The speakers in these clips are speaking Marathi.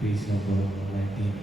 Page number 19.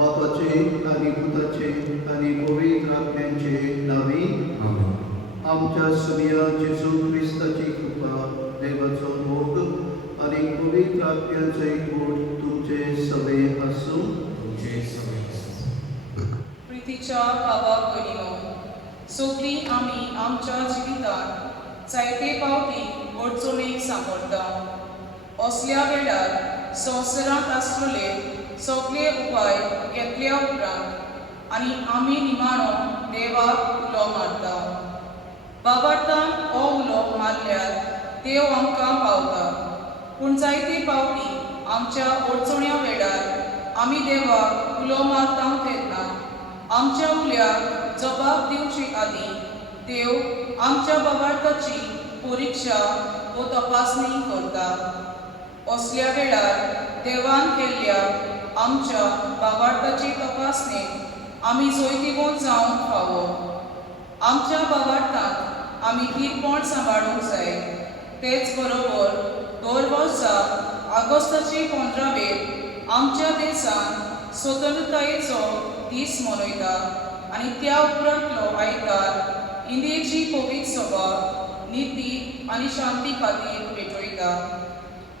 बापाचे आणि पुताचे आणि पवित्र आत्म्याचे नावे Amen. आमच्या सुमिया जेजू ख्रिस्ताची कृपा देवाचो मोग आणि पवित्र आत्म्याचे एकूण तुमचे सगळे आसूं तुमचे सगळे प्रितीच्या भावाक भयणीनो, सगळीं आमी आमच्या जिवितांत जायते फावटी अडचणीक सांपडटा. असल्या वेळार संवसारांत आसलेले सगळे उपाय घेतल्या उपरांत आनी आमी निमाणो देवाक उलो मारता. बाबार्थान हो उलो मारल्यार देव आमकां पावता. पूण जायते फावटी आमच्या अडचण्या वेळार आमी देवाक उलो मारता तेन्ना आमच्या उल्याक जबाब दिवचे आदीं देव आमच्या बाबार्थाची परिक्षा व तपासणी करता. असल्या वेळार देवान केल्ल्या आमच्या बाबार्थाची तपासणी आमी जैतिगोवन जावंक फावो. आमच्या बाबार्थांत आमी कीरपण सांबाळूंक जाय. तेच बरोबर दर वर्सा ऑगस्टाचे 15वेक आमच्या देशांत स्वतंत्रतायेचो दीस मनयता आनी त्या उपरांतलो आयतार इंडियेची पवित्र सभा नीती आनी शांती खातीर भेटयता.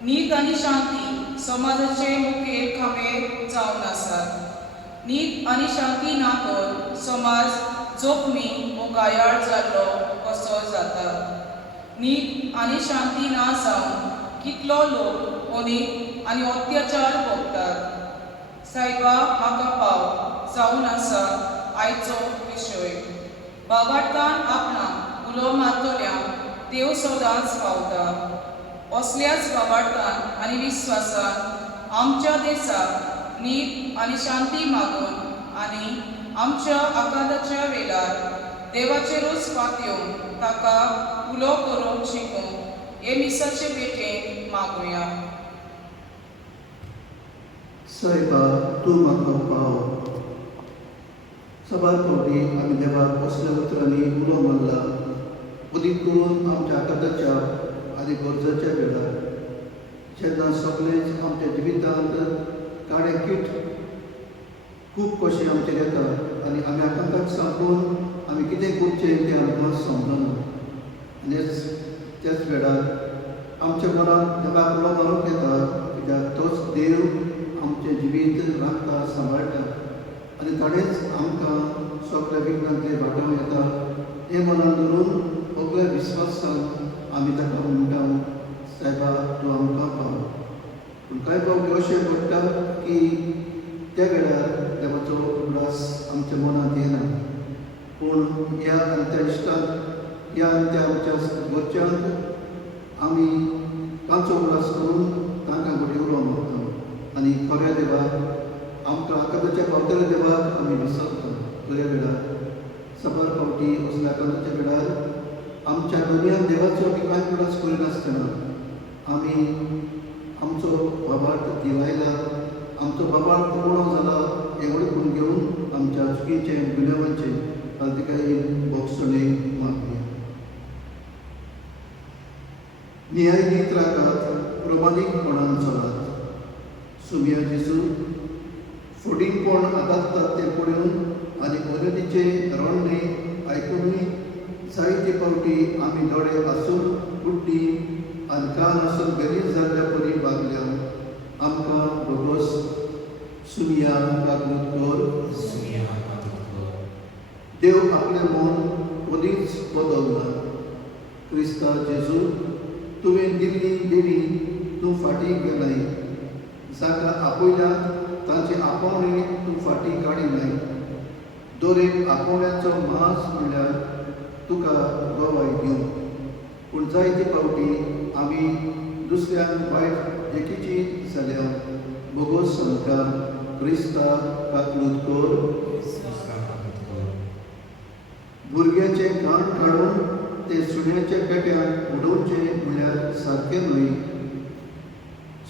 नीत आनी शांती समाजाचे मुखेल खांबे जावन आसात. नीत आनी शांती ना तर समाज जोखमी व गायाळ जाल्लो कसो जाता. नीत आनी शांती ना जावन कितलो लोक अनीत आनी अत्याचार भोगतात. सायबा म्हाका पाव जावन आसा आयचो विशय. बाबार्थान आपणाक उलो मारतल्यांक देव सदांच पावता. असल्याच बाबार्थान आनी विस्वासान आमच्या देशाक नीत आनी शांती मागून आनी आमच्या आकांताच्या वेळार देवाचेरूच पातयेवन ताका उलो करूंक शिकूंक हे मिसाचे भेटेन मागुया. सायबा तूं म्हाका पाव. सबार फावटी आमी देवाक असल्या उतरांनी उलो मारला. अदीक करून आमच्या आकांताच्या आनी गरजेच्या वेळार जेन्ना सगळेच आमच्या जिवितांत काळे कीट खूब कशें आमचेर येता आनी आमी आकांताक सांगून आमी कितें करचें तें आमकां समजना. आनी त्याच वेळार आमच्या मनांत देवाक उलो मारूंक येता कित्याक तोच देव आमचें जिवीत राखता सांबाळटा आनी ताणेंच आमकां सगळ्या विघ्नांतले वाटाव येता. हें मनांत धरून सगळ्या विस्वासान आमी ताका म्हणटा सायबा तूं आमकां पाव. पूण कांय फावटी अशें घडटा की त्या वेळार देवाचो उगडास आमच्या मनांत येना. पूण ह्या अंत्या इश्टांक ह्या अंत्या आमच्या घरच्यांक आमी तांचो उगडास करून तांकां घडी उलो मारता आनी खऱ्या देवाक आमकां आकांताच्या पावतल्या देवाक आमी विसरता. खऱ्या वेळार सबार फावटी असल्या आकांताच्या वेळार आमच्या दुनियान देवाचो आमी कांय उगडास करिनासतना आमी आमचो बाबार्थ दिवायला आमचो बाबार्थ उणो जाला हें वळखून घेवन आमच्या चुकीचे गुन्यांवांचे फाल्तिकायेन भोगसणेक मागुया. न्यायनीत रागात प्रमाणीकपणान चलात. सुमिया जेजू फुडींग फावटी आमी दोळे आसून बुड्डी आनी कान आसून गरीब जाल्ल्या परी वागल्या आमकां भोगोस सुमिया कागूत कोर सुनिया कातुको. देव आपलें मन कधीच बदलना. क्रिस्ता जेजू तुवें दिल्ली देणी तूं फाटीं गेलाय. जाका आपयल्यात तांचे आपोवणी तूं फाटीं काडिनाय. दोरेक आपोवण्याचो मास म्हणल्यार तुका गोवाय दिवं. पूण जायते फावटी आमी दुसऱ्यांक वायट देखीची जाल्या भोगोस सांगता क्रिस्ता काकलूत कोर. क्रिस्ता कातुको. भुरग्याचें कान काडून ते सुण्याच्या पेट्याक उडोवचें म्हळ्यार सारकें न्हय.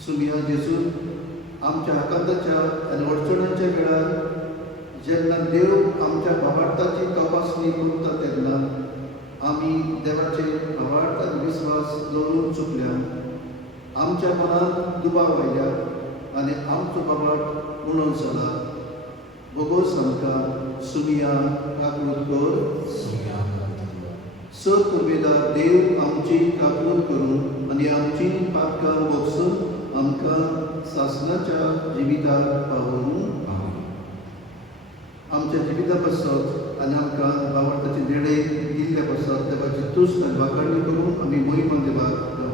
सुमिया जेजून आमच्या आकांताच्या आनी अडचणांच्या वेळार जेन्ना देव आमच्या भावार्थाची तपासणी करता तेन्ना आमी देवाचेर भावार्थ आनी विस्वास दवरून चुकल्या. आमच्या मनांत दुबाव आयल्या आनी आमचो भावार्थ उणो जाला. भोगोस आमकां सुमिया काकलूत कोर. सुनिया कातुको. सत उमेदार देव आमची काकलूत करून आनी आमची पातकां वगसून आमकां सासणाच्या जिविताक पावोवन आमीन. आमच्या जिविता पासत आनी आमकां भावार्थाचे निर्णय दिल्ल्या पासत देवाची तुस्त आनी वाखाणणी करून आमी महिमा देवाक गावया.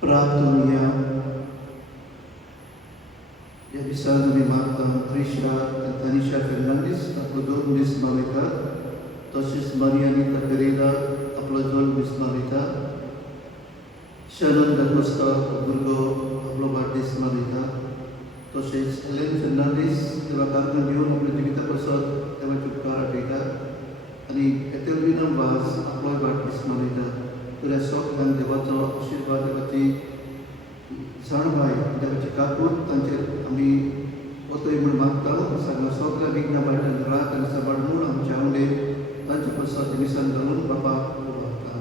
प्रार्थना या दिसा आमी मागता त्रिशा आनी तानिशा फेर्नांडीस आपलो दोन दीस मानयता. तशेंच मारियानी तपेरेला आपलो दोन दीस मानयता. शनन धर्मस्ता भुरगो आपलो वाडदीस मानयता. तशेंच हेलेन फेर्नांडीस देवा कारकून घेवन आपल्या जिविता पासत देवाचे उपकार आठयता. आनी एतेलविना वाज आपलोय वाडदीस मानयता. तुऱ्या सगळ्यांक देवाचो आशिर्वाद देवाची जाणवाय देवाची काकूट तांचेर आमी वतय म्हूण मागता. सगळ्या सगळ्या विघ्ना भायल्यान रात आनी सांबाळ म्हूण आमच्या आवडे तांचे पासत दिसान घालून बापाक मागता.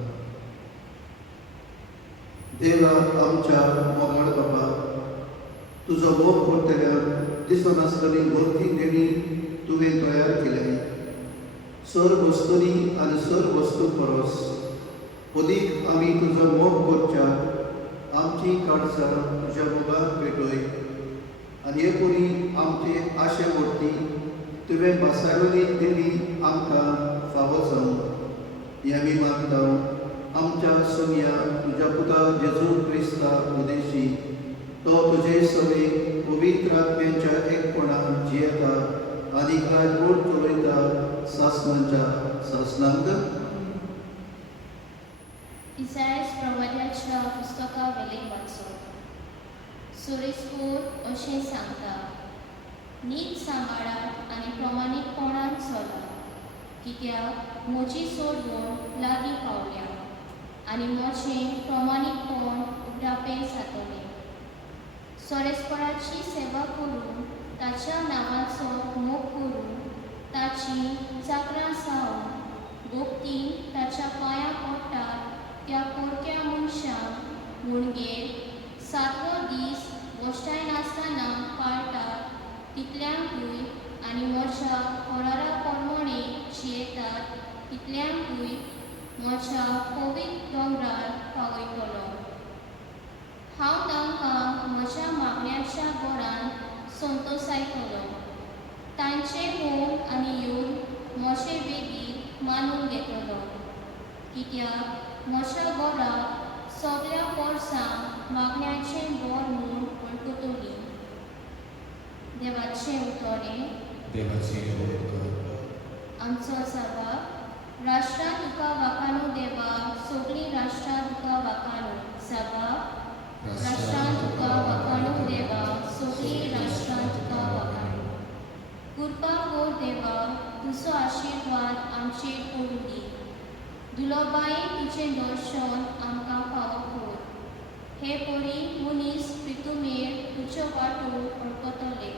देवा आमच्या मोगाळ बाबा, तुजो मोग करतल्यार दिसून आसतली मोठी देणी तुवें तयार केल्या. सर वस्तूंनी आनी सर वस्तू परस अदीक आमी तुजो मोग करच्या आमची काडसां तुज्या मोगाक भेटय. आनी हे कोणी आमचे आशे व्हरती तुवें बासायली देणी आमकां फावो जावं. हें आमी मागता आमच्या सोनिया तुज्या पुता जेजू क्रिस्ता उदेशी. तो तुजे सवेक पवित्र आत्म्याच्या एकपणान जियेता आनी काय गोड चलयता सासणांच्या सासणांक. इसायास प्रवाद्याच्या पुस्तका वेले वाचो. सुरेस्पूर अशें सांगता, नीट सांबाळात आनी प्रमाणीकपणान चलात, कित्याक म्हजी सोडवण लागीं पावल्या आनी म्हजें प्रमाणीकपण उगडापें जातलें. सोरेस्पराची सेवा करून ताच्या नांवाचो मोग करून ताची चाकरां जावन भोगतीन ताच्या पांयां पडटात त्या पोरक्या मनशाक मुणगेर 7वो दीस गोश्टाय नासतना पाळटात तितल्यांकूय आनी म्हज्या कोरारा पोरमोणे जियेतात तितल्यांकूय म्हज्या पवित्र दोंगरार पावयतलो. हांव तांकां म्हज्या मागण्याच्या घरान संतोसायतलो. तांचे होम आनी येवन म्हजे बेगीन मानून घेतलो, कित्याक म्हज्या घराक सगळ्या वर्सांक मागण्याचें बोर म्हूण वळखतलीं. देवाचें उतोरें. देवाचे उतर. आमचो सभा. राष्ट्रां तुका वाखाणू देवा, सगळीं राष्ट्रां तुका वाखाणू. सभा. राष्ट्रां तुका वाखाणू देवा, सगळीं राष्ट्रां तुका वाखाणू. कृपा कर देवा, तुजो आशिर्वाद आमचेर पडूं दी. दुलोबाई तुजें दर्शन आमकां फावो कर. हे परी मनीस प्रितुमेर तुज्यो वाटो वळखतले.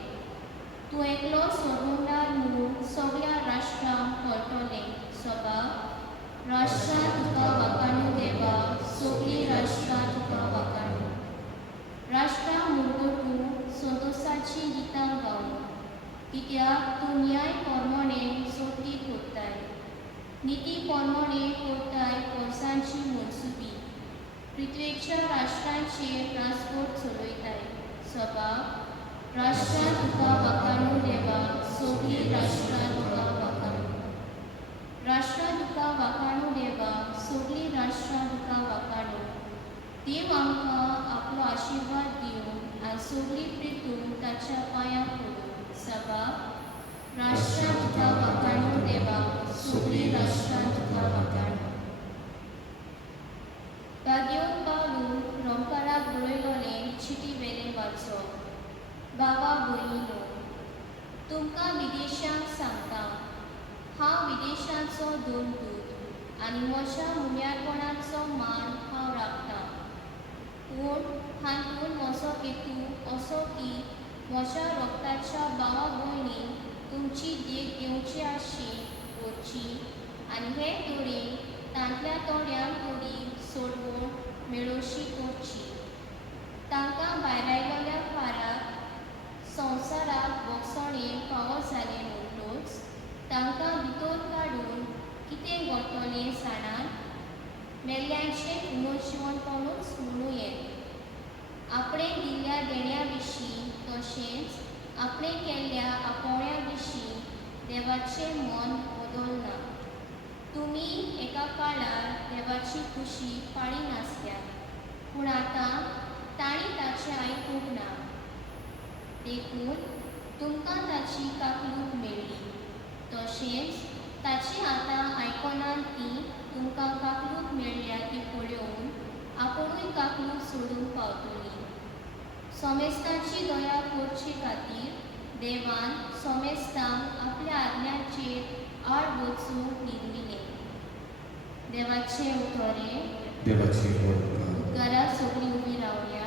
तूं एकलो सोडवणदार म्हूण सगळ्या राष्ट्रांक कळटलें. सभा. राष्ट्रां तुका वाखाणू देवा, सगळीं राष्ट्रां तुका वाखाणू. राष्ट्रां म्हणटो तूं संतोशाची गितां गावूं, कित्याक तूं न्याय पोरमोणें सोटी करताय. निती पोरमोणें करताय वर्सांची मनसुबी. पृथ्वेच्या राष्ट्रांचेर राजकोट चलयताय. सभा. राष्ट्रां तुका वाखाणू देवा, सगळीं राष्ट्रां तुका वाखाणू. राष्ट्रां तुका वाखाणू देवा, सगळीं राष्ट्रां तुका वाखाणू. देव आमकां आपलो आशिर्वाद दिवन आनी सगळी प्रितून ताच्या पांयां पडूं. सभा. राष्ट्रां तुका वाखाणू देवा, सगळीं राष्ट्रां तुका वाखाणू. बागेवन पावलून रोमकाराक बरयलोलें चिटी वेलें वाचप. बाबा भयणीनो, तुमकां विदेशांक सांगता, हांव विदेशांचो दोनदूत आनी म्हज्या मुन्यारपणाचो मान हांव राखतां. पूण हातून म्हजो हेतू असो की म्हज्या रोगताच्या भावा भयणींक तुमची देख घेवची आशी करची आनी हे तोरेन तांतल्या तोड्यांक तोडी सोडवण मेळोवची करची. तांकां भायरायलोल्या फाराक संवसाराक भोगसणें फावो जालें म्हणटूच तांकां भितर काडून कितें घडटलें जाणात मेल्ल्यांचें पुनर्जिवणपणूच म्हणूं येता. आपणे दिल्ल्या देण्या विशीं तशेंच आपणे केल्ल्या आपोवण्या विशीं देवाचें मन बदलना. तुमी एका काळार देवाची खुशी पाळी नासल्या, पूण आतां ताणी ताचें आयकूंक ना. देखून तुमकां ताची काकलूक मेळ्ळी. तशेंच ताची आतां आयकनात ती तुमकां काकलूक मेळ्ळ्या ती पळोवन आपुणूय काकलूक सोडून पावतली. सोमेस्ताची दया करचे खातीर देवान सोमेस्तांक आपल्या आज्ञांचेर आड वचूंक निवडिलें. देवाचें उतोरें. देवाचे उतर. घरा सगळीं उबी रावया.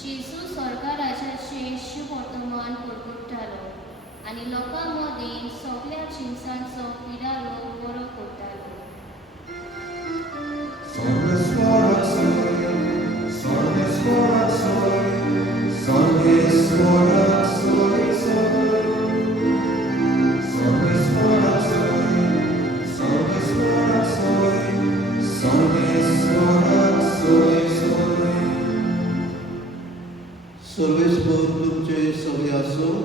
जेजू स्वर्गा राजाचें शुभ वर्तमान परगट्टालो आनी लोकां मदीं सगळ्या जिन्सांचो पिडारो बरो करतालो. सर्वेस्वर तुमचे सगळे आसूं.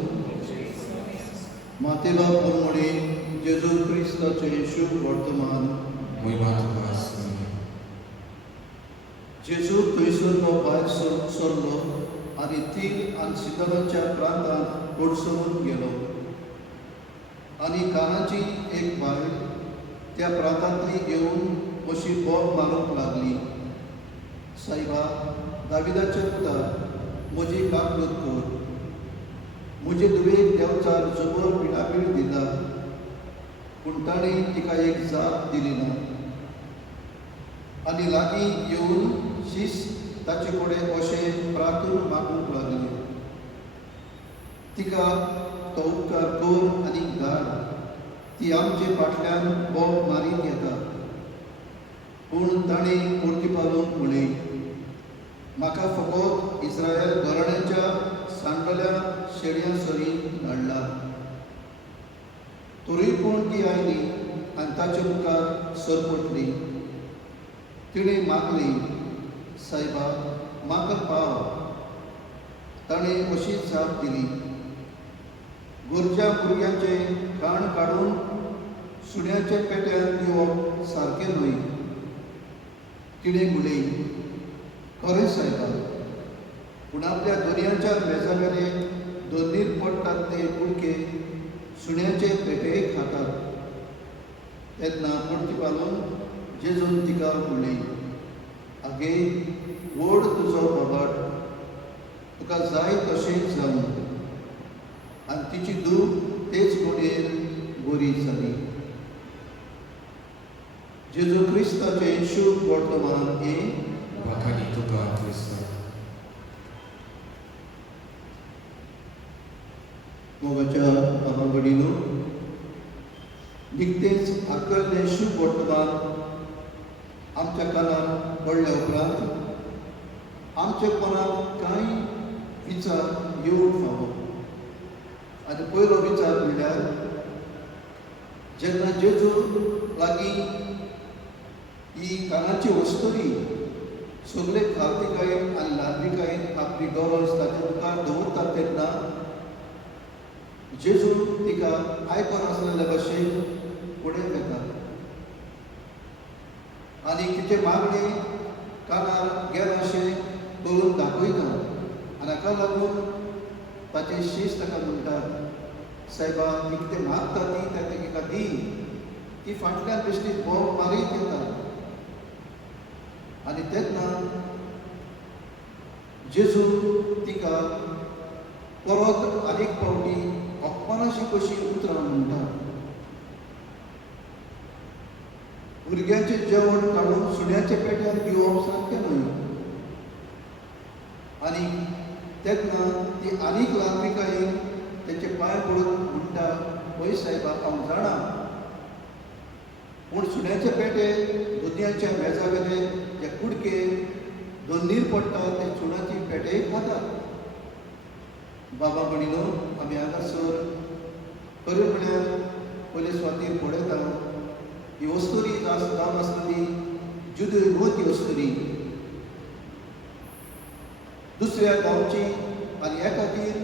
मातेला प्रमाणे जेजू क्रिस्ताचे शुभ वर्तमान. मोहिमा तुका आसूं. जेजू थंयसून भायर सरलो आनी तीर आनी सिदोनाच्या प्रांतांत ओडसरून गेलो. आनी कानाची एक बायल त्या प्रांतांतली येवन अशी बोब मारूंक लागली, सायबा, दाविदाचे पुता, म्हजी काकूत कर. म्हजे दुवेक देंवचार जबर पिडापीड दिता, पूण ताणें तिका एक जाप दिली ना. आनी लागीं येवन शीस ताचे कडेन अशें प्रार्थून मागूंक लागले, तिका तो उपकार कर आनी धाड. ती आमचे फाटल्यान बोब मारीत येता. पूण ताणें प्रतिपालून म्हणलें, म्हाका फकत इस्रायल घराण्याच्या सांडल्या शेड्या सरी धाडला. तरी पूण ती आयली आनी ताचे मुखार सरपटली. तिणें मागली, सायबा, म्हाका पाव. ताणें अशी जाप दिली, गोरच्या भुरग्यांचे खाण काडून सुण्याचे पेट्यान दिवप सारकें न्हय. तिणें म्हणलें, खरें सायबा, पूण आपल्या दोनयांच्या मेजावेले दोनीर पडटात ते कुडके सुण्याचे पेटे खातात. तेन्ना प्रतिपालून जेजून तिका म्हणलें, आगे, ओड तुजो बाबाट, तुका जाय तशें जावं. आनी तिची दूख तेच घडयेर बरी जाली. जेजू क्रिस्ताचे शुभ वर्तमान हे वखाणी तुका क्रिस्त. मोगाच्या बाबा भगिनीनो, निकतेच आकल्लें शुभ वर्तमान आमच्या कानार पडल्या उपरांत आमच्या मनांत कांय विचार येवंक फावो. आनी पयलो विचार म्हणल्यार, जेन्ना जेजू लागीं ही कानाची वस्तुरी सगळे कार्तिकायेन आनी नागरिकायेन आपली गरज ताचे मुखार दवरता तेन्ना जेजू तिका आयकनासलेल्या भाशेन फुडें घेता आनी तिचे मागणी कानार गेला अशें करून दाखयता. आनी हाका लागून ताचे शीश ताका म्हणटात, सायबा, ती कितें मागता ती ताका दी. ती फाटल्यान बेश्टी बोब मारीत येता. आनी तेन्ना जेजू तिका परत आनीक फावटी अपमानाची कशी उतरां म्हणटा. भुरग्यांचें जेवण काडून सुण्याचे पेट्यान दिवप सारकें न्हय. आनी तेन्ना ती आनीक नागरिकायेन तेचे पांय पडून म्हणटा, पळय सायबा, हांव जाणा, पूण सुण्याचे पेटे दुदयाच्या मेजावेले जे कुडके दोनीर पडटा ते सुण्याची पेटे खाता. बाबा भगिनीनो, आमी हांगासर खरें म्हळ्यार पयले स्वातीर पळयता, ही वस्तुरी जावन आसलेली जुदी गोती वस्तुरी दुसऱ्या गांवची. आनी ह्या खातीर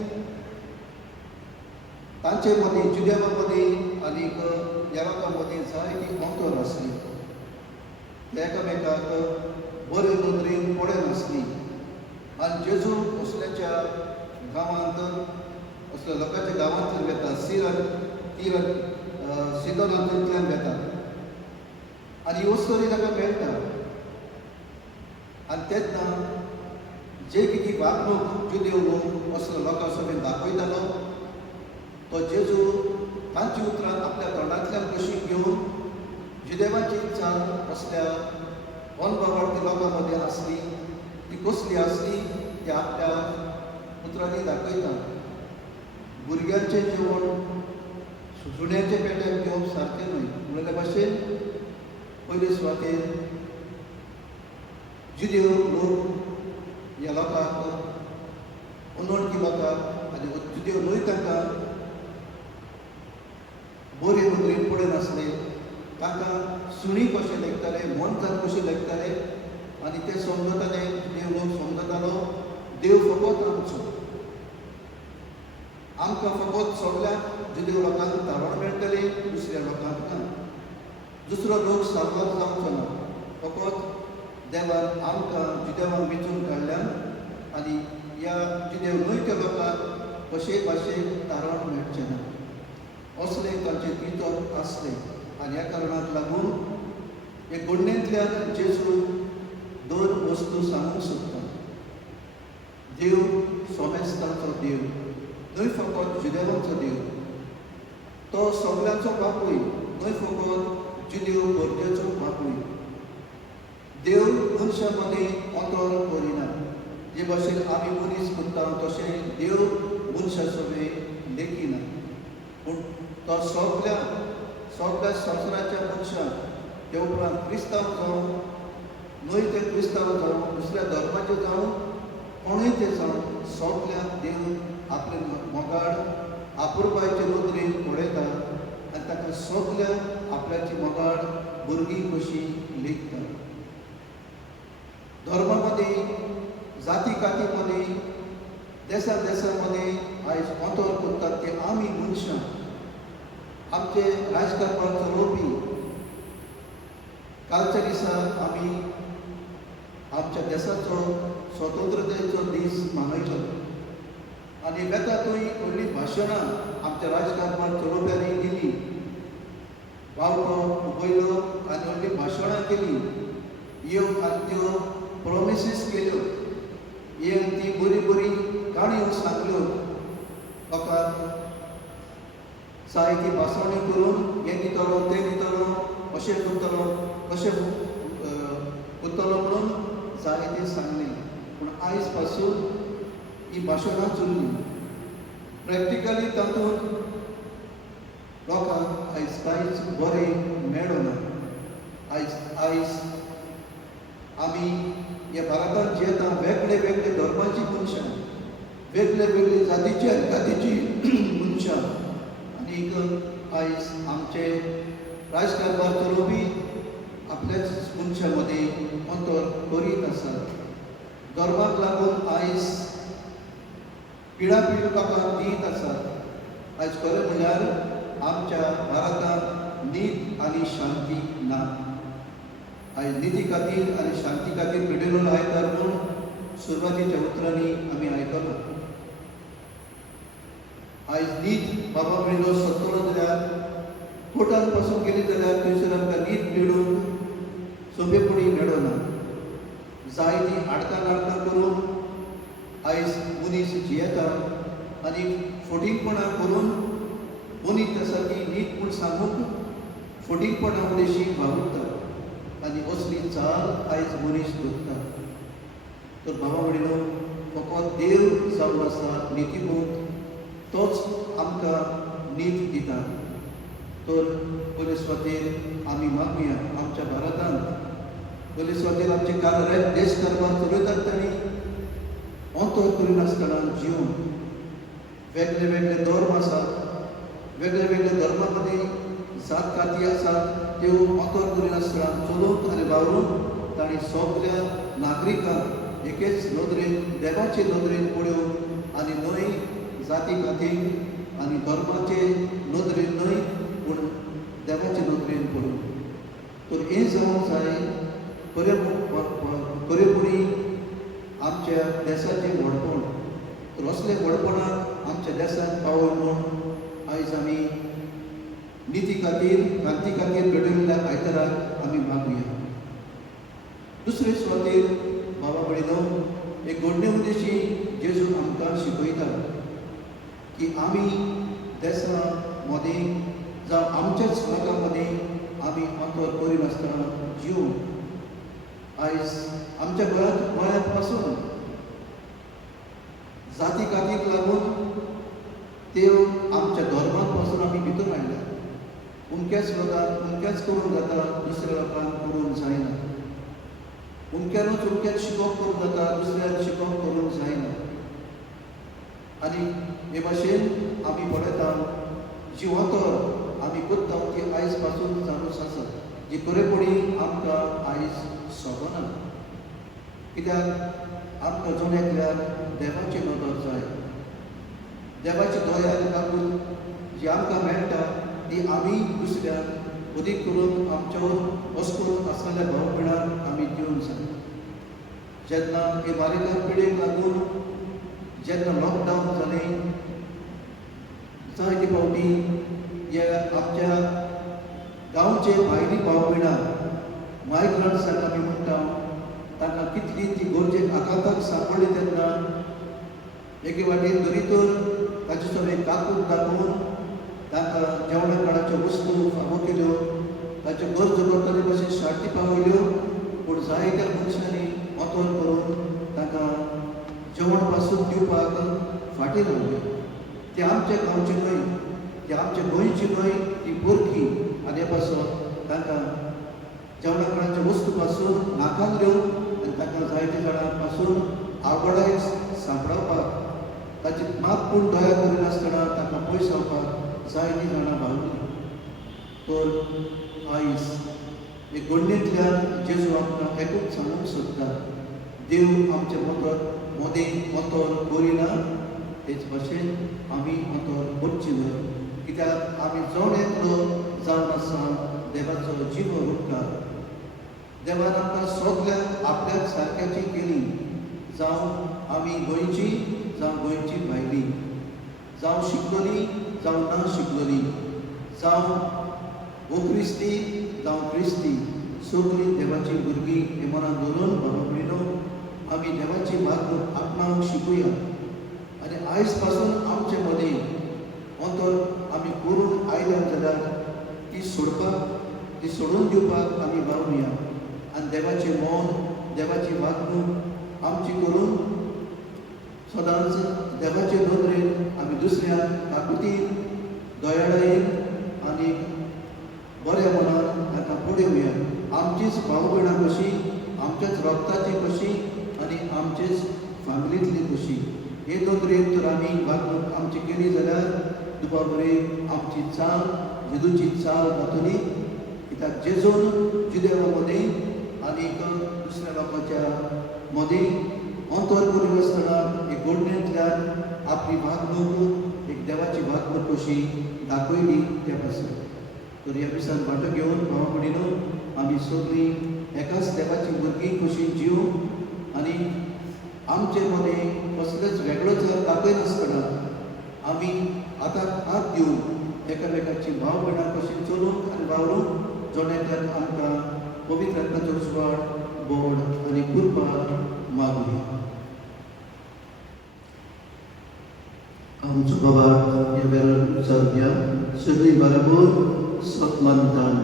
तांचे मदीं जुद्यां मदीं आनीक येराकां मदीं जायती अंतर आसली. ते एकामेकाक बरे नदरेन पडे नासली. आनी जेजू असल्याच्या गांवांत, असल्या लोकांच्या गांवांतल्यान वेता, सिदोनांतल्यान वेता. आनी ही वस्तुरी ताका मेळटा. आनी तेन्ना जे कितें वागणूक जुदेव लोक असल्या लोकां सगळें दाखयतालो, तो जेजू तांची उतरां आपल्या तोंडांतल्यान कशी घेवन जुदेवाची चाल असल्या अनबावडती लोकां मदीं आसली, ती कसली आसली ती आपल्या उतरांनी दाखयता. भुरग्यांचें जेवण सुण्याचे पेट्यान घेवप सारकें न्हय म्हणले भाशेन पयले सुवातेर जुदेव लोक ह्या लोकांक, अनवळखी लोकांक आनी जुदेव न्हय तांकां बरे नदरेन पडे नासले. तांकां सुणी कशें लेखताले, मनजात कशें लेखताले. आनी ते समजताले, देव लोक समजतालो, देव फकत आमचो. आमकां फकत सगळ्या जुदेव लोकांक तारण मेळटली, दुसऱ्या लोकांक ना. दुसरो लोक सावकार जावचो ना. फकत देवान आमकां जुदेवांक वेंचून काडल्यान आनी ह्या जुदेव न्हय लोकांक कशे भाशेन तारण मेळचें ना. असले तांचे दितप आसले आनी ह्या कारणाक लागून हे घडणेंतल्यान जेजू 2 वस्तू सांगूंक सोदता. देव सोमेस्तांचो देव, न्हय फकत जुदेवांचो देव. तो सगळ्यांचो बापूय, न्हय फकत जुदेव भुरग्याचो बापूय. देव मनशा मदीं अंतर करिना. जे भाशेन आमी मनीस करता तशें देव मनशा सगळे लेखिना. पूण तो सगळ्या संवसाराच्या मनशांक ते उपरांत क्रिस्तांव जावं, न्हय ते क्रिस्तांव जावं, दुसऱ्या धर्माचे जावं, कोणूय ते जावं, सगळ्यांक देव आपले मोगाळ आपुरबायेचे नदरेन पळयता आनी ताका सगळ्यांक आपल्याची मोगाळ भुरगीं कशी लेखता. धर्मा मदीं, जाती काती मदीं, देशा मदीं आयज अंतर करतात ते आमी मनशां. आमचे राजकारभार चलोवपी कालच्या दिसा आमी आमच्या देशाचो स्वतंत्रतेचो दीस मनयलो आनी वेतांतूय व्हडली भाशणां आमच्या राजकारभार चलोवप्यांनी दिली. बावटो उबयलो आनी व्हडली भाशणां केली. ह्यो आनी त्यो प्रॉमिसीस केल्यो. हे ती बरी काणयो सांगल्यो लोकांक. जायती भासावणी करून हें दितलो तें दितलो, अशें करतलो कशें करतलो म्हणून जायतें सांगलें. पूण आयज पासून ही भाशणां चल्लीं. प्रॅक्टिकली तातूंत लोकांक आयज कांयच बरें मेळना. आयज आमी ह्या भारतांत जियेता वेगळे धर्माची मनशां, वेगळे जातीची मनशां. आनीक आयज आमचे राजकारभार चलोवपी आपल्याच मनशां मदीं अंतर करीत आसात. धर्माक लागून आयज पिढापीड लोकांक दीत आसात. आयज खरें म्हणल्यार आमच्या भारतांत नीत आनी शांती ना. आयज निती खातीर आनी शांती खातीर पिडेलो लायतात म्हूण सुरवातीच्या उतरांनी आमी आयकलो. आयज नीत बाबा मेळिल्लो सोदतलो जाल्यार कोर्टान पासून गेली जाल्यार थंयसर आमकां नीत मेळून सोंपेपणी मेळना. जायतीं आडकां करून आयज मनीस जियेता आनी फटींगपणां करून मनीस आसा ती नीत म्हूण सांगूंक फटींगपणां उदेशी वावुरता आनी असली चाल आयज मनीस करता. तर बाबा म्हणिल्लो फकत देव जावन आसा नितीपूत, तोच आमकां नीत दिता. तर पयले सुवातेर आमी मागुया आमच्या भारतांत पयले सुवातेर आमचे देश कारभार चलयतात तांणी अंतर करिनासतना जिवन. वेगळे धर्म आसात, वेगळे धर्मा मदीं जात काती आसात, त्यो अंतर करिनासतना चलूंक आनी वावरूंक तांणी सगळ्या नागरिकांक एकेच नदरेन देवाचे नदरेन पळोवन आनी न्हय जाती कातीक आनी धर्माचे नदरेन न्हय पूण देवाचे नदरेन पळोवन. तर हें जावंक जाय खरेपणी आमच्या देशाचें व्हडपण. तर असले व्हडपणाक आमच्या देशांत पावय म्हूण आयज आमी निती खातीर क्रांती खातीर घडयल्ल्या आयताराक आमी मागुया. दुसरे सुवातेर बाबा म्हणिल्लो एक घडणे उदेशी जेजू आमकां शिकयता की आमी देशा मदीं जावं आमच्याच लोकां मदीं आमी अंतर करिनासतना जिवन. आयज आमच्या गोंयांत पासून जाती कातीक लागून त्यो आमच्या धर्मांत पासून आमी भितर हाडल्या. उमक्याच लोकांक उमक्याच करून जाता, दुसऱ्या लोकांक करून जायना. उमक्याच शिकोवप करून जाता, दुसऱ्याक शिकोवप करून जायना. आनी हे भाशेन आमी पळयता जी अंतर आमी करता ती आयज पासून चालूच आसा, जी खरेपणी आमकां आयज सोबना. कित्याक आमकां जण एकल्याक देवाची मदत जाय. देवाची दयाक लागून जी आमकां मेळटा ती आमी दुसऱ्याक अदीक करून आमच्या वस्तून आसलेल्या भाव भयणांक आमी दिवंक जाय. जेन्ना हे बारीक पिडेक लागून जेन्ना लॉकडावन जालें जायते फावटी हे आमच्या गांवचे भायली भाव भयणां मायग्रंट्सांक आमी म्हणटा तांकां कितली ती गरजेक आकांताक सांपडली तेन्ना एके वाटेन तरी तर ताचे सगळें काकूट दाखोवन तांकां जेवणा काळाच्यो वस्तू फावो केल्यो ताच्यो गरजो करतले कशें शार्टी पावयल्यो पूण जायत्या मनशांनी मोतोर करून तांकां जेवण पासून दिवपाक फाटीं रावले. ते आमच्या गांवचे न्हय, ते आमच्या गोंयची न्हय, ती पोरकी आनी पासून तांकां जेवणा काळाच्यो वस्तू पासून नाकाल्ल्यो आनी तांकां जायते जाणां पासून आवडाय सांपडावपाक ताची मातपूण दया करिनासतना तांकां पयस रावपाक जायतीं जाणां भावली. तर आयज हे घडणेंतल्यान जेजू आमकां एकूच सांगूंक सोदता, देव आमचे मदीं मोतोर करिना तेच भाशेन आमी मोतोर करची न्हय, कित्याक आमी जोड एकलो जावन आसा देवाचो जीव उरता. देवान आमकां सगळ्यांक आपल्याक सारक्याची केली, जावं आमी गोंयची जावं गोंयची भायली, जावं शिकलोली जावं ना शिकलोली, जावं क्रिस्ती जावं क्रिस्ती, सगळीं देवाची भुरगीं हे मनान दवरून बाबा भयणो आमी देवाची वागणूक आपणावंक शिकुया. आनी आयज पासून आमचे मदीं अंतर आमी करून आयल्या जाल्यार ती सोडपाक, ती सोडून दिवपाक आमी वावुया आनी देवाचें मौन, देवाची वागणूक आमची करून सदांच देवाचे नदरेन आमी दुसऱ्यांक काकुतीन, दयाळायेन आनी बऱ्या मनान ताका पळोवया. आमचीच भाव भयणां कशी, आमच्याच रक्ताची कशी आनी आमचेच फॅमिलींतली कशी, हे नदरेन तर आमी वागणूक आमची केली जाल्यार दुबा बरे आमची चाल जेजूची चाल जातली. कित्याक जेजून जुदेवा मदीं आनीक दुसऱ्या लोकांच्या मदीं अंतर करिनासतना एक घडणेंतल्यान आपली वागणूक एक देवाची वागणूक कशी दाखयली त्या पासून. तर ह्या दिसान वांटो घेवन भावा भयणीनो आमी सगळीं एकाच देवाची भुरगीं कशी जीव आनी आमचे मदें कसलेच वेगळोच दाखयनासतना आमी आतां हात दिवन एकामेकाची भाव भयणां कशी चलूंक आनी वावरूंक जोड्यांतल्यान आमकां पवित्र आत्म्याचो सुवाळ बोड आनी कृपा मागुया. आमचो बाबा ह्या वेळार उचारया सगळीं बरोबर सतमंतान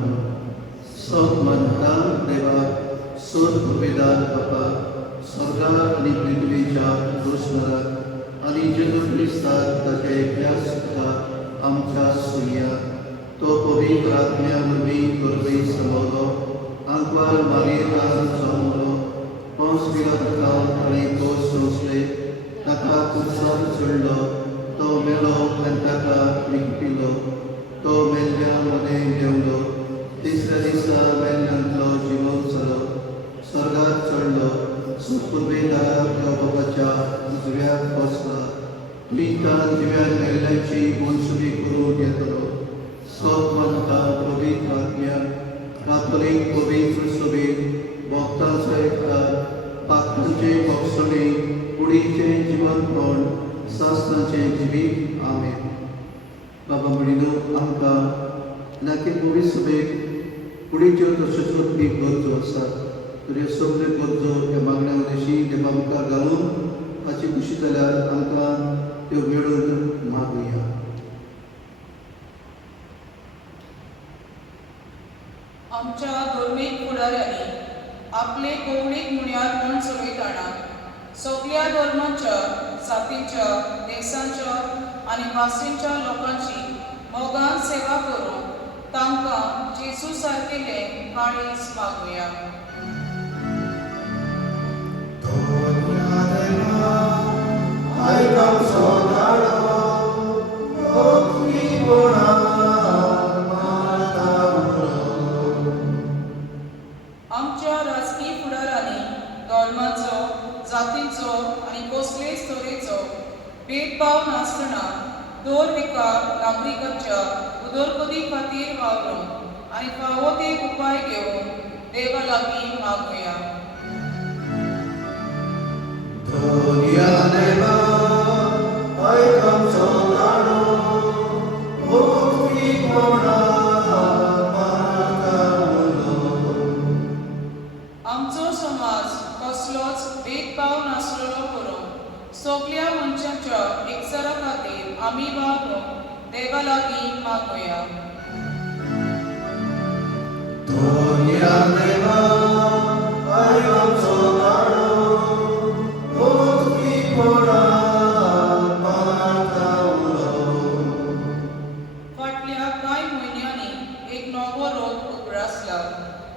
देवाक सोद पविदार बापा स्वर्गा आनी पृथ्वीच्या घोषणाराक आनी जेजू क्रिस्ताक ताच्या एकल्या सुखाक आमच्या सुर्या तो पवित्र आत्म्या वरवीं करपी समोलो आंकवार मारियेकार जल्मलो पोंस पिलातान ताणें तो सोंसले ताका कुसार चडलो तो मेलो आनी ताका विकपिलो तो मेल्ल्या मदें देंवलो तिसऱ्या दिसा मेल्ल्यांतलो जिवंत जालो स्वर्गाक चडलो सुपुर्वेदार बापाच्या उजव्याक बसला तुयकां दिव्यान मेल्ल्याची मनसुबी करून येतलो सतमंता पवित्र आत्म्या कातोलीक पवित्र सभेत भक्तांचो एकठार पाखांचे मोक्षणे कुडीचें जिवंतपण सासणाचें जिवीत आमेन. बाबा भयणीनो आमकां नाकी पवित्र सभेक कुडीच्यो तश्योच बी गरजो आसात. तर ह्यो सगळ्यो गरजो ह्या मागण्या उद्देशी देवा मुखार घालून ताची खुशी जाल्यार आमकां त्यो मेळून मागुया. आमच्या धर्मीक फुडाऱ्यांनी आपले कोवणीक मुण्यार म्हण चलयतना सगळ्या धर्मांच्या, जातींच्या, देशांच्या आनी भाशेच्या लोकांची मोगान सेवा करून तांकां जेजू सारकेले काळीज मागुया. आमच्या राजकीय फुडाऱ्यांनी धर्माचो, जातीचो आनी कसलेच तरेचो भेदभाव नासतना दर एका नागरिकाच्या उदरगती खातीर वावरूंक आनी फावो ते उपाय घेवन देवा लागीं मागुया. Dunia neba, aikam saudaro, bukti kona marakamulo. आमचो समाज कसलोच भेदभाव नासलेलो करूंक सगळ्या मनशांच्या एकसरा खातीर आमी वागूंक देवा लागीं मागुया. Dunia neba, aikam saudaro, bukti kona marakamulo. फाटल्या कांय म्हयन्यांनी एक नवो रोग उगडासला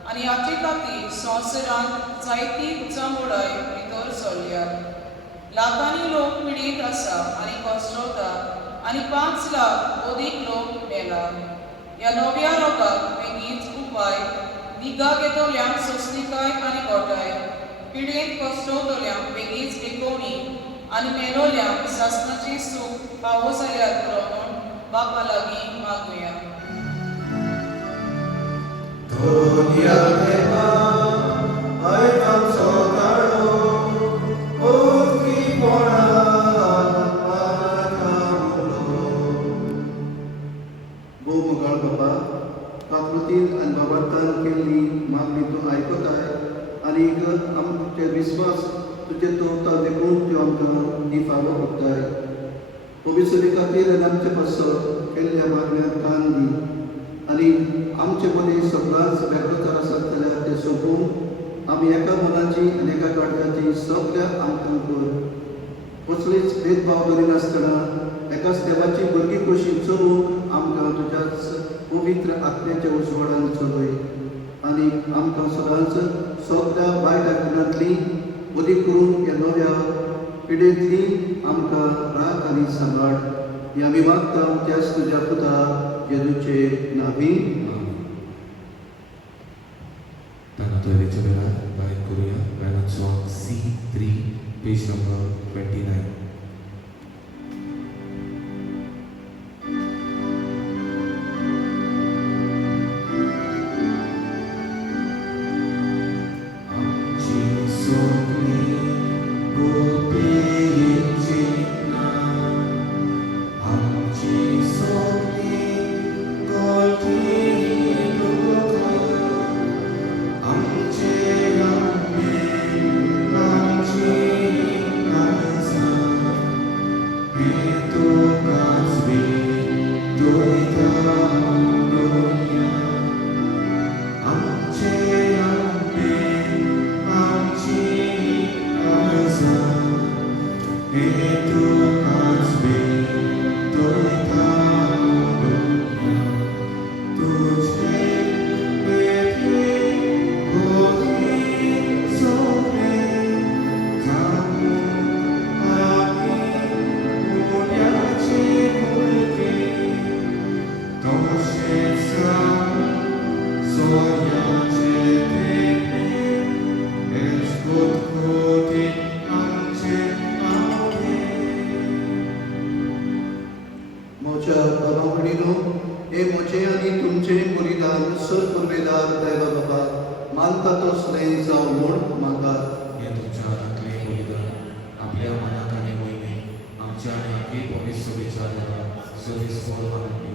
आनी हाचे खातीर संवसारांत जायती उचामोडाय भितर चल्ल्या. लाखांनी लोक पिडीत आसा आनी कश्टावता आनी 5 लाख अदीक लोक मेला. ह्या नव्या रोगाक बेगीनच उपाय, निगा घेतल्यांक सोंसणीकाय आनी गोठाय, पिडेंत कश्टावतल्यांक बेगीनच देखोवणी आनी मेलोल्यांक सासणाची सूख फावो जाल्यार पुरो म्हूण बापा लागीं मागुया. Dunia neba, aikam saudaro, bukti kona marakamulo. भूमगाळ बाबा, प्रकृतीन आणि बाबांतान केल्ली मागणी तूं आयकताय आनी आमचे विस्वास तुजे तो देखून त्यो आमकां दी फावो करताय. भविष्य खातीर आनी आमचे पासत केल्ल्या मागण्यांक कान दी आनी आमचे मदीं सगळ्याच बेकळकार आसात जाल्यार ते सोंपून आमी एका मनाची आनी एका काळजाची सगळ्या आमकां कर. कसलीच भेदभाव करिनासतना एकाच देवाची भुरगीं कशी चलूंक आमकां तुज्याच पवित्र आत्म्याच्या उजवाडान चलय आनी आमकां सदांच सगळ्या वायट आत्म्यांतली बरी करून ह्या नव्या पिडेंतली आमकां राख आनी सांबाळ. हें आमी मागता त्याच तुज्या पुता जेजूचे नांवी. तानातुरेच्या वेळार बारीक करूया. Banner song C3 page number 29. आमची सगळी गोपेची ना, आमची सगळी गोठी लोक, आमचे आंबे, आमची काळजां, हे तुकाच भेटोयता उडोवया. आमचे आंबे, आमची काळजां, हे तुकाच भेटोयता उडोवया. तुझे भेटे गोठी सोबे जावूं आमी मुल्याचे भुरगे, तशेंच जावूं सोयाचे भेटे, हेच गुदगुदीत आमचे आवडे. मोच्या बाबांकडीनो हे मोचे आनी तुमचे बलिदान सर पुरवेदार देवा बाबा मानता तसलें जावं म्हूण म्हाका. हे तुमच्या हातांतले बलिदान आपल्या मनात आनी मोहिमे आमच्या आनी आपली पवित्र विचाराला सविस्तर मानली.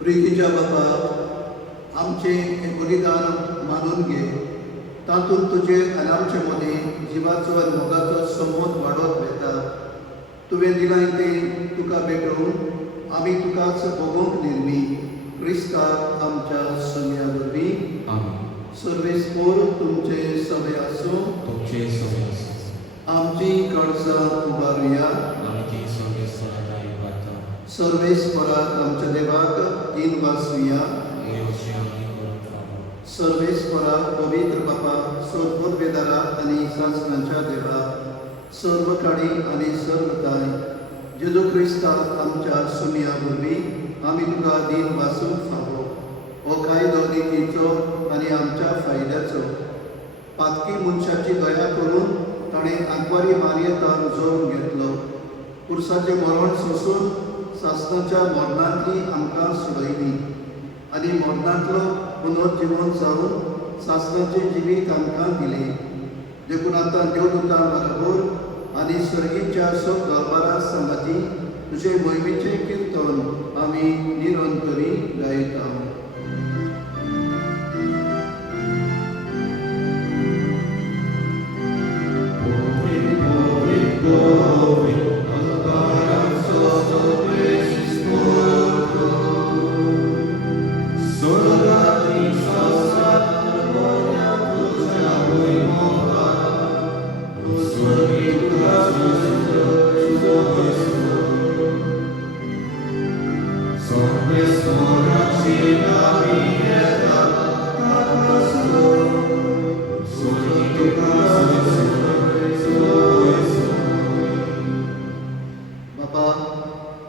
प्रितीच्या बाबा, आमचे हे बलिदान मानून घे. तातूंत तुजे आनी आमचे मदीं जिवाचो आनी मोगाचो संबंद वाडत वेता. तुवें दिलाय तें तुका भेटोवन आमी तुकाच भोगूंक निर्मी. क्रिस्ताक आमच्या सम्या वरवीं आमी सर्वेस्पोर तुमचे सवे आसूं. तुमचे सवय आसा. आमची कळसां उबारुया. आमी ती सगळे सणाला वार्ता सर्वेस्पराक आमच्या देवाक दिन वासुया. अशी आमी करून फावो. सर्वेस्पराक पवित्र बापा सर्वोद्वेदारा आनी सासणाच्या देवा सर्व काळी आनी सर्वताय जेजू क्रिस्ताक आमच्या सुम्या वरवीं आमी तुका दिन वासूंक फावो. हो कायदो नितीचो आनी आमच्या फायद्याचो. पातकी मनशाची दया करून ताणें आंकवारी मारयेतान जोडून घेतलो. पुरसाचें मरण सोसून सासणाच्या मरणांतली आमकां सोडयली आनी मरणांतलो पुनर्जीवन जावन सासणाचें जिवीत आमकां दिलें, देखून आतां देवदूतां बरोबर आनी सर्गीच्या सब दरबारा संगाती तुजे मोहिमेचें किर्तन आमी निरंतरी गायता. बाबा,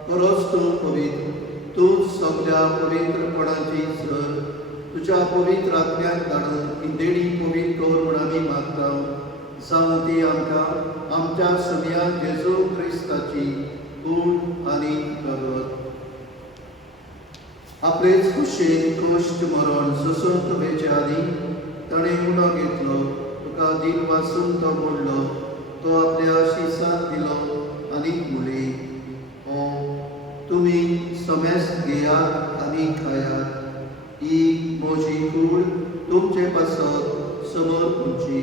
खरोच तूं पवित्र, तूं सगळ्या पवित्रपणाची सर तुज्या पवित्र आत्म्याक धाडून ही देणी पवित्र कर म्हूण आमी मागता. जावं ती आमकां आमच्या सुमया जेजू क्रिस्ताची कूड आनी प्रगत. आपलेच खुशेन कश्ट मरण सोसून तुवेचे आदी ताणें उणो घेतलो, तुका दिन वाचून तो मोडलो, तो आपल्या शिसाक दिलो आनी म्हणले, ओ तुमी समेस्त घेयात आनी खायात, ही म्हजी कूड तुमचे पासत समोर तुमची.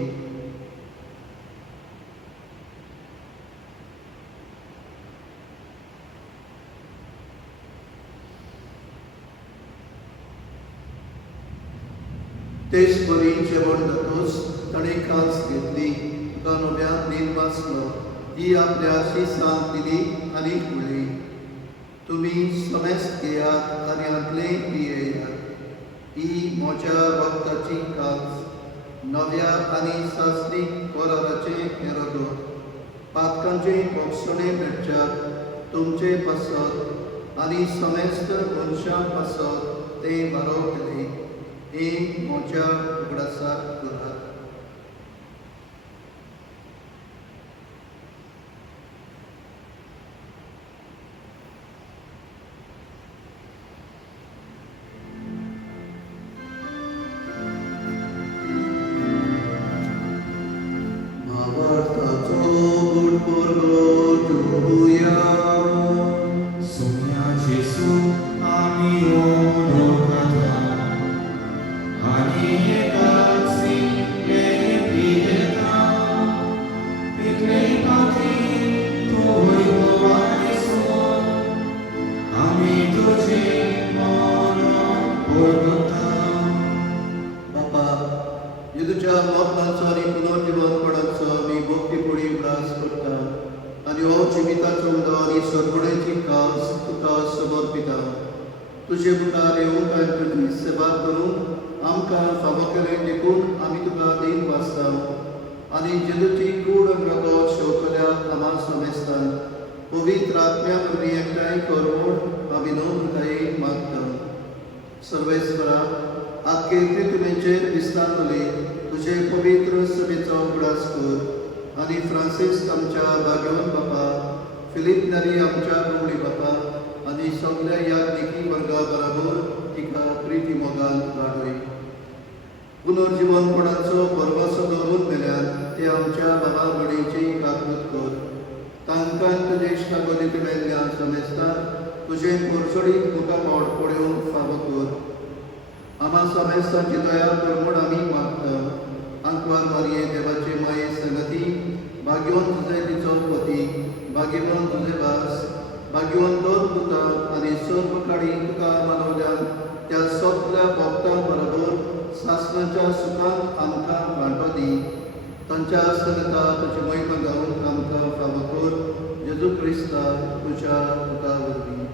तेच बरी जेवण जातूच ताणें कास घेतली, तुका नव्यान नीन वाचलो, ती आपल्या शिसांक दिली आनी म्हणली, तुमी समेस्त घेयात आनी आदले पियेयात, ही म्हज्या रगताची कास, नव्या आनी सासरीक कराराचें हें रगत. पातकांचें भोगसणें भेटच्यात तुमचे पासत आनी समेस्त मनशां पासत तें बरो केलें, हें म्हज्या उगडासाक करात. भावार्थाचो गुडपोरगो जोडुया. सुम्या जेसू आमी ओळखता आनी एकाची पियेता, पिकले खातीर तूं वैभवाने सोद, आमी तुजे मरण ओळखता. बापा, येदूच्या मरणाचो आनी पुनर्जीवनपणाचो आमी भक्तीपोळी उगडास करता आनी हो जिविताचो उदो आनी सद्गुणाची कास तुका समर्पिता. तुजे मुखार येवंक आनी तुजी सेवा करूंक आमकां फावो केलें देखून आमी तुका दिन वाचता आनी जेजूची कूड रगत शोकल्याक आम्हा समेस्तान पवित्र आत्म्या वरवीं एकठांय कर म्हूण आमी नोंद मागता. सर्वेस्वरा, आख्खे पृथ्वीचेर विस्तारले तुजे पवित्र सभेचो उगडास कर आनी फ्रांसीस आमच्या भाग्यवान बापा, फिलीप नरी आमच्या गवळी बापा आनी सगळ्या याज्ञिकी वर्गा बरोबर तिका प्रिती मोगान वाडय. पुनर्जीवनपणाचो परवासो दवरून मेल्यार ते आमच्या बाबा भणेची काकूत कर. तांकां तुजे इश्टागोदीत मेल्ल्या समेस्तान तुजे परसडीत मुखार पडोवंक फावो कर. आम्हा समेस्तांची दया कर म्हूण आमी मागता. आंकवार मारये देवाचे माये संगती, भाग्यवान तुजे तिचो पती, भाग्यवान तुजे भास, भाग्यवान दोन पुतां आनी सर्व काळी तुका मानवल्यान त्या सगळ्या भक्तां बरोबर सासणाच्या सुखांत आमकां वांटो दी. तांच्या संगता तुजी महिमा गावून आमकां फावो कर. जेजू क्रिस्ता तुज्या पुता वरवीं.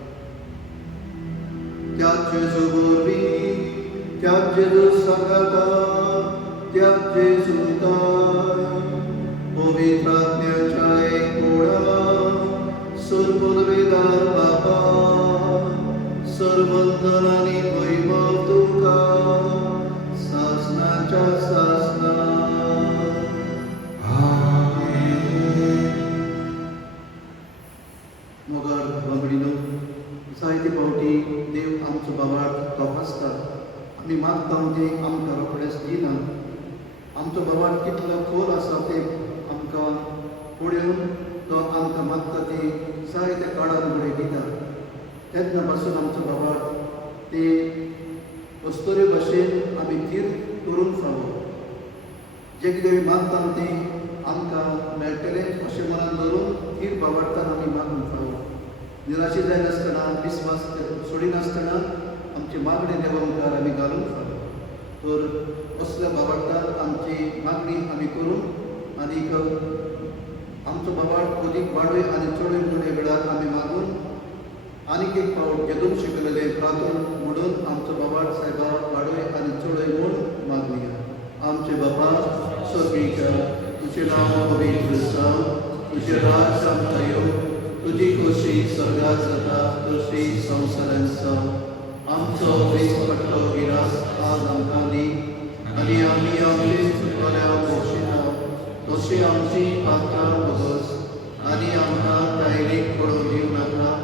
त्याच जेजू वरवीं, त्याच जेजू सांगाता, त्याच जेजू पवित्र आत्म्याच्या एकूडा, सर्ववेदार बापा, सर्वंतन आनी वैभव तुका सासणाच्या सासणा. आमेन. लागली न्हू. जायते फावटी देव आमचो बाबार्थ तपासता. आमी मागता ते आमकां रोखडेंच दिना. आमचो बाबार्थ कितलो खोल आसा ते आमकां पळोवन तो आमकां मागता ते जायत्या काळान फुडें दिता. तेन्ना पासून आमचो बाबार्थ ते वस्तुरे भाशेन आमी थीर करूंक फावो. जें कितें मागता तें आमकां मेळटलें अशें मनान धरून थीर बाबार्थान आमी मागूंक फावो. निराशे जायनासतना विस्वास सोडिनासतना आमचे मागणे देवा मुखार आमी घालूंक फावो. तर असल्या बाबार्थान आमची मागणी आमी करून आनीक आमचो बाबार्थ अदीक वाडय आनी चडय म्हणून वेळार आमी मागून आनीक एक फावट जेदून शिकलेले प्रार्थना म्हणून आमचो बाबार्थ सायबा वाडय आनी चडय म्हूण मागुया. आमचे बाबा स्वर्गीय, तुजें नांव पवित्र जावं, तुजें राज्य आमकां येवं, तुजी खोशी स्वर्गांत जाता तशी संवसारांत जावं. आमचो दिसपट्टो गिरास आज आमकां दी आनी आमी आमचे चुकल्यांक बक्षिना तशी आमची पात्रां बगस आनी आमकां तायरीक पडोवन दिवं नाका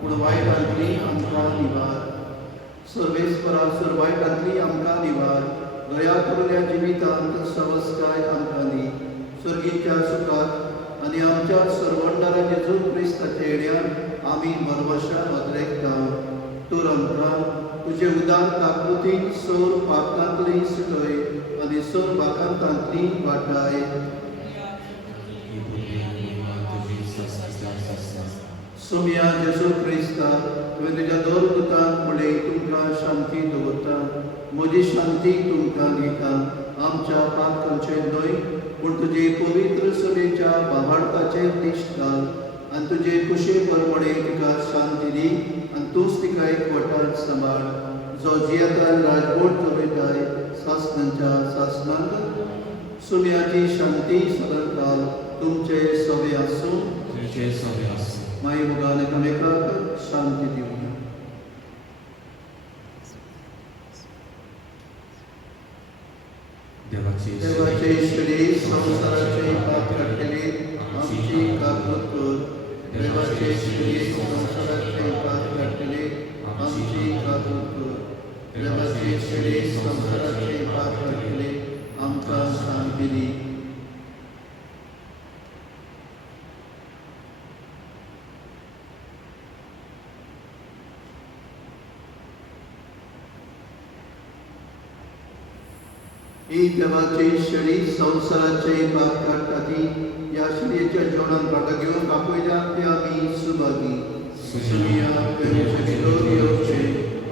पूण वायटांतली आमकां निवार. सर्वेस्परा सुर वायटांतली आमकां निवार. दया करून ह्या जिवितांत सवस्काय आमकां दी. स्वर्गीच्या सुखात आनी आमच्या सर्वंडारा जेजू क्रिस्ताचे येड्यान आमी मरवशा वदरेकता. तूं आमकां तुजे उदार ताकतीन सोर पाकांतली सुटय आनी सोर पाकांतांतली वाटाय. सुम्या जेजू क्रिस्ता, तुवें तुज्या दोरदूतांक म्हणलें तुमकां शांती दवरता, म्हजी शांती तुमकां दिता. आमच्या पातकांचेर न्हय पूण तुजे पवित्र सभेच्या बाबार्थाचेर दिश्ट घाल आनी तुजे कुशे परमणे तिका शांती दी आनी तूंच तिका एकवटांत सांबाळ. जो जियेता राजवट चलयताय सासणांच्या सासणांक सुम्याची शांती सदन घाल. तुमचे सवे आसूं माई मुगान एकामेकाक शांती दिवया. देवाचे ईश्वरी संसाराचे पाप काडटले आमची काकूत कर. देवाचे ईश्वरी संसाराचे पाप काडटले आमची काकूत कर. देवाचे ईश्वरी संसाराचे पाप काडटले आमकां शांती दी. ही देवाची शरी संसाराचे पाप काडटा ती ह्या शरयेच्या जेवणान वांटो घेवन आपयल्या ते आमी सुभागी. सुमिया पेरूचे भितर येवचे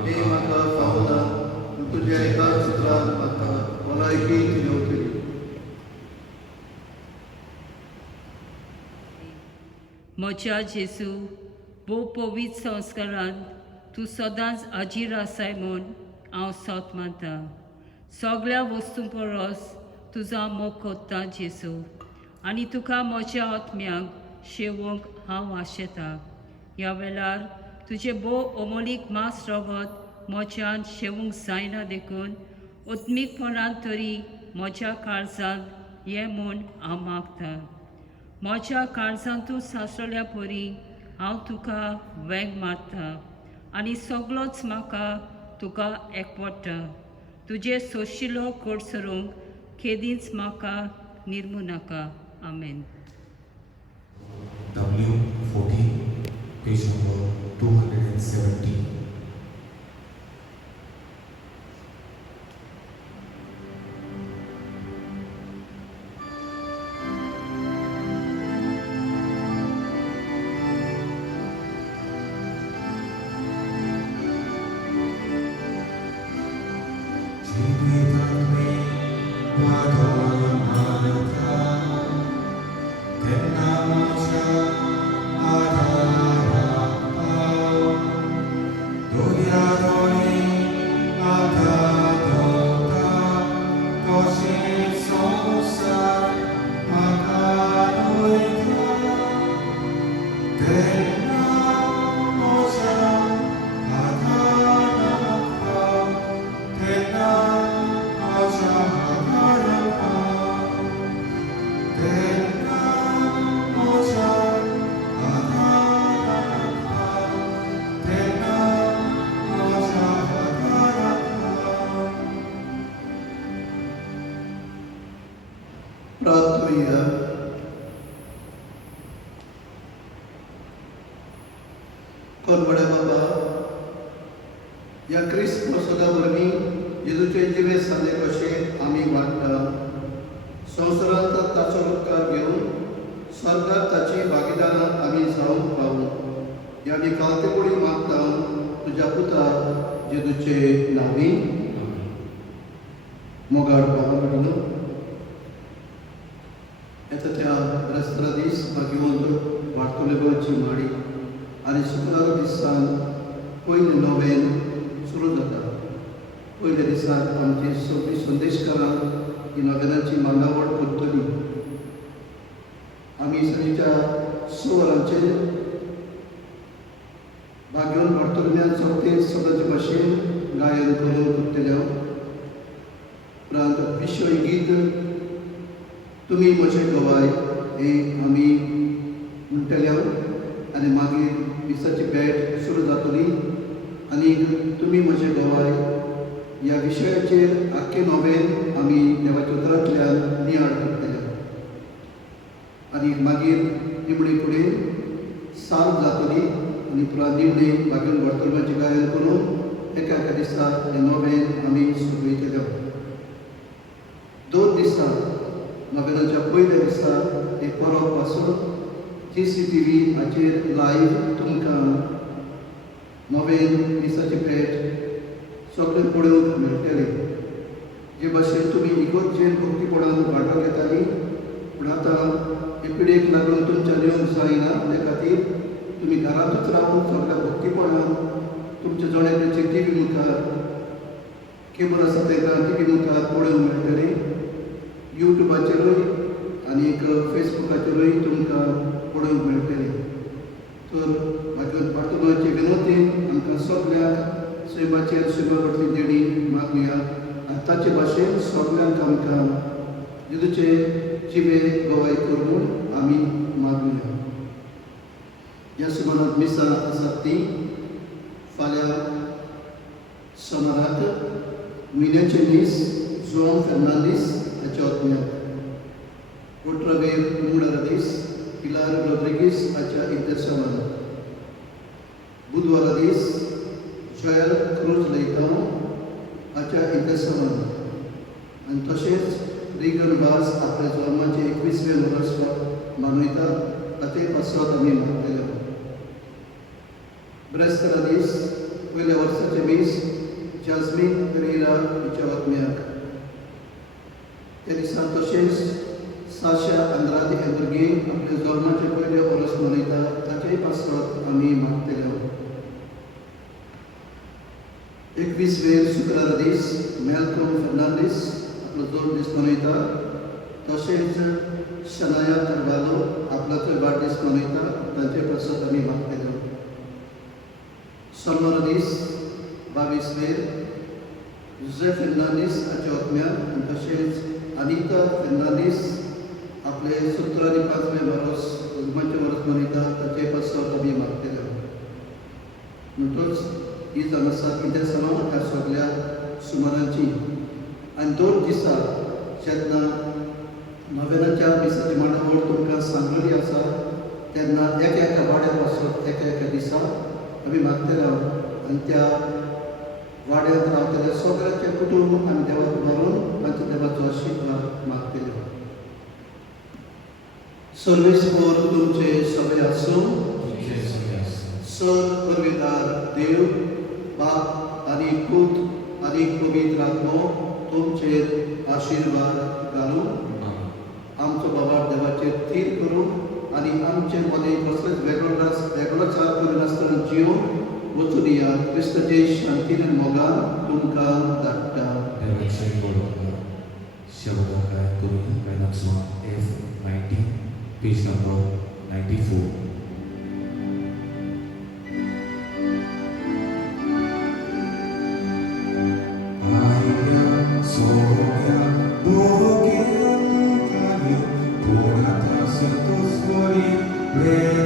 हे म्हाका फावना तुज्या एका चित्रान म्हाका भलायकी मेळटली. म्हज्या जेजू, भोव पवित्र संस्कारांत तूं सदांच हाजीर आसाय म्हूण हांव सोत मानता. सगळ्या वस्तूं परस तुजो मोग कोत्ता जेजू आनी तुका म्हज्या आत्म्याक शेवूंक हांव आशेता. ह्या वेळार तुजें भोव अमोलीक मांस रगत म्हज्यान शेवूंक जायना देखून ओत्मीकपणान तरी म्हज्या काळजांत ये म्हूण हांव मागतां. म्हज्या काळजांत तूं सासरल्या परी हांव तुका वेंग मारता आनी सगळोच म्हाका तुका एकवटा. तुजे सोशिलो कोडसरूंक केदींच म्हाका निर्मू नाका. आमेन. W14, page number 270. व्हडले बाबा, ह्या क्रिस्त प्रसादा वरवीं जेजूचे जिवे सांगले कशें आमी वाडटा, संवसारांत ताचो उपकार घेवन स्वर्गांत ताची भागीदारां आमी जावंक पावूं. ह्या आमी कावतेपणी मागता तुज्या पुता जेजूचे नांवी. मोगाळ बाबा कडेन येता त्या ब्रेस्तारा दीस घेवन वार्तुलेबाची माडी आनी शुक्रार दिसान पयलें नोवेन सुरू जाता. पयल्या दिसाक आमची सगळीं संदेशकारां ही नोवेनाची मांडावळ करतली. आमी सरीच्या 6 वरांचेर घेवन वार्तुल्यान चवथी सदांचे भाशेन गायन करून करतले. उपरांत विशय गीत तुमी म्हजे गवाय हें आमी म्हणटले आनी मागीर दिसाची भेट सुरू जातली आनी तुमी म्हजे गवाय ह्या विशयाचेर आख्खे नोवेन आमी देवाच्या उतरांतल्यान नियाळ करतले. आनी मागीर निमणे फुडें सांज जातली आनी उपरांत निमणे मागीर वर्तुळाचें गायन करून एका एका दिसा हें नोवेन आमी सोंपयतले. 2 दिसा नोवेनाच्या पयल्या दिसा एक परब पासून CCTV हाचेर लायव्ह तुमकां नोवेन दिसाची भेट सगळें पळोवंक मेळटली. जे भाशेन तुमी इगोर्जेन भक्तीपणान वांटो घेतालीं, पूण आतां हे पिडेक लागून तुमच्या येवंक जायना. त्या खातीर तुमी घरांतूच रावन सगळ्या भक्तीपणान तुमच्या जोड्याच्या TV मुखार केबल आसा तेका TV मुखार पळोवंक मेळटली. युट्यूबाचेरूय आनी फेसबुकाचेरूय तुमकां पळोवंक मेळटली. तर म्हाज्या पार्तुबाची विनोदीन आमकां सगळ्यांक सैमाचेर शिगोवटली देणी मागुया आनी ताचे भाशेन सगळ्यांक आमकां जेजूचे जिवे गवाय करून आमी मागुया. ह्या सुमारांत मिसां आसात ती फाल्यां सोमाराक म्हयन्याचे दीस जोन फेर्नांदीस हाच्या ओतम्याक, ओट्रावेर उमडारा दीस पिलार रॉड्रिगीस हाच्या इतिहासावान, बुधवारा दीस जोएल क्रूज लेइतांव हाच्या इतिहासावान आनी तशेंच रिगन बार्स आपल्या जल्माचे 21वें वर्स मनयता ताचे पासत आमी मागतले. ब्रेस्तारा दीस पयल्या वर्साचे दीस जास्मीन पेरेरा हिच्या ओतम्याक. त्या दिसा तशेंच साशा आंद्रादी हे भुरगीं आपल्या जल्माचे पयले वर्स मनयता ताचेय पासत आमी मागतले. 21वेर शुक्रारा दीस मेल्कम फेर्नांदीस आपलो जल्म दीस मनयता. तशेंच शनाया कार्वालो आपला थंय वाडदीस मनयता ताचे पासत आमी मागतले. सोमारा दीस 22वेर जुझे फेर्नांदीस हाच्या ओतम्याक आनी तशेंच अनिता फेर्नांदीस आपले 17 वर्स जल्माचें वर्स मनयता ताचे पासत आमी मागतले. म्हणटच ही जावन आसात इतिहासांत ह्या सगळ्या सुमारांची. आनी 2 दिसा जेन्ना नोवेनाच्या दिसाची मांडावळ तुमकां सांगलेली आसा तेन्ना एका एका वाड्या पासत एका एका दिसा आमी मागतले आनी त्या वाड्यांत रावतले सगळ्यांचे कुटूंब आमी देवाक उबारून तांच्या देवाचो आशिर्वाद मागतले. सर्वेस्पर तुमचे सगळे आसूं. सर परवेदार देव बाप आनी पूत आनी पवित्र आत्मो तुमचेर आशिर्वाद घालूं. आमचो बाबा देवाचेर थीर करूं आनी आमचे मने कसलेच वेगळोचार करिनासतना जिवन वचून या क्रिस्ताचे शांतीन आनी मोगान तुमकां धाडटा. F19, page number 94. Pura